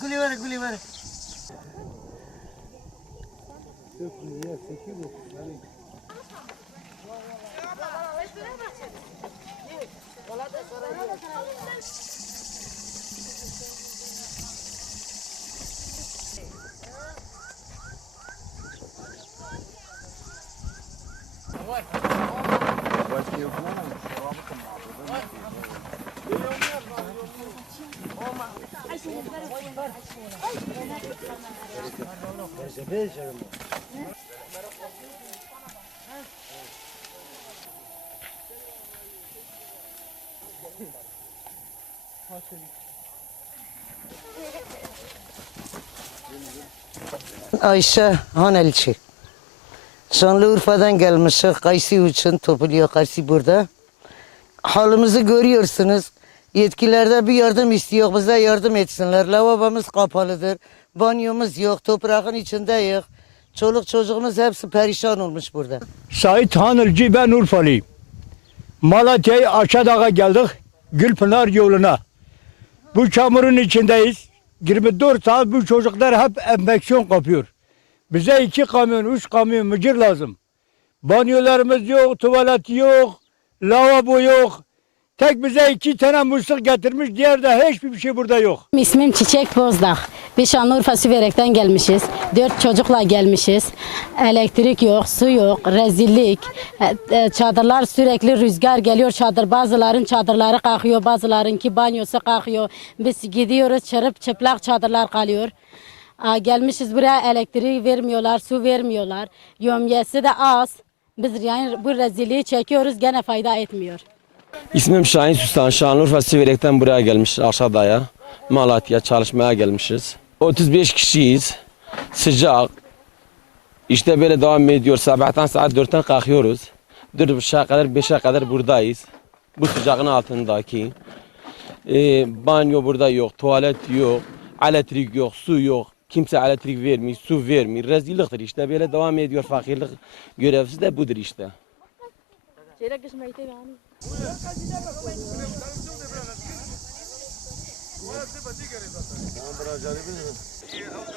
قولي ورا قولي ورا Gulliver, Gulliver. Ayşe Hanelçi. Şanlıurfa'dan gelmişiz. Kaysi için topluyor Kaysi burada. Halimizi görüyorsunuz. Yetkililerde bir yardım istiyor. Bize yardım etsinler. Lavabomuz kapalıdır. Banyomuz yok. Toprağın içindeyiz. Çoluk çocuğumuz hepsi perişan olmuş burada. Sait Hanılcı ben Urfalıyım. Malatya'yı aşağıdağa geldik. Gülpınar yoluna. Bu çamurun içindeyiz. 24 saat bu çocuklar hep enfeksiyon kapıyor. Bize iki kamyon, üç kamyon mıcır lazım. Banyolarımız yok, tuvalet yok, lavabo yok. Tek bize iki tane musluk getirmiş, diğer de hiçbir şey burada yok. İsmim Çiçek Bozdağ. Biz Şanlıurfa Süverek'ten gelmişiz. Dört çocukla gelmişiz. Elektrik yok, su yok, rezillik. E, e, Çadırlar sürekli rüzgar geliyor çadır. Bazıların çadırları kalkıyor, bazılarınki banyosu kalkıyor. Biz gidiyoruz çırıp çıplak çadırlar kalıyor. Gelmişiz buraya elektriği vermiyorlar, su vermiyorlar. Yömyesi de az. Biz yani bu rezilliği çekiyoruz gene fayda etmiyor. İsmim Şahin Süstan. Şanlıurfa Siverek'ten buraya gelmişiz aşağıdaya. Malatya çalışmaya gelmişiz. 35 kişiyiz. Sıcak. İşte böyle devam ediyor. Sabahtan saat 4'ten kalkıyoruz. 4.30'a kadar 5'e kadar buradayız. Bu sıcağın altındaki. Ee, banyo burada yok, tuvalet yok, elektrik yok, su yok. Kimse elektrik vermiyor, su vermiyor. Rezilliktir işte böyle devam ediyor. Fakirlik görevsiz de budur işte. Tényleg is melyik irányú? Hol ez a